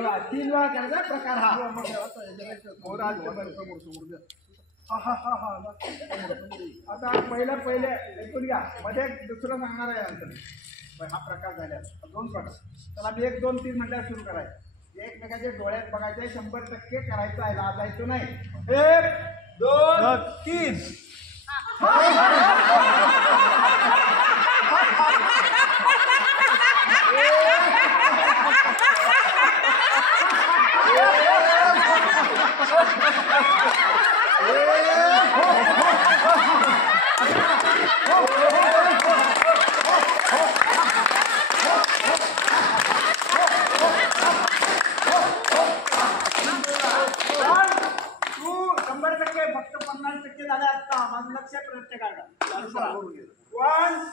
बघा 3 वेळा करायचा प्रकार हा. आता पहिले ऐकून घ्या. मध्ये दुसरं सांगणार आहे नंतर. हा प्रकार झाला 2 प्रकार. चला मी 1 2 3 म्हटल्यावर सुरू करायचं. एकमेकाच्या डोळ्यात बघायचे 100% करायचं आहे. लाजायचं नाही. 1 2 3. फक्त 50% झाले. आता माझं लक्ष प्रत्येकाला 1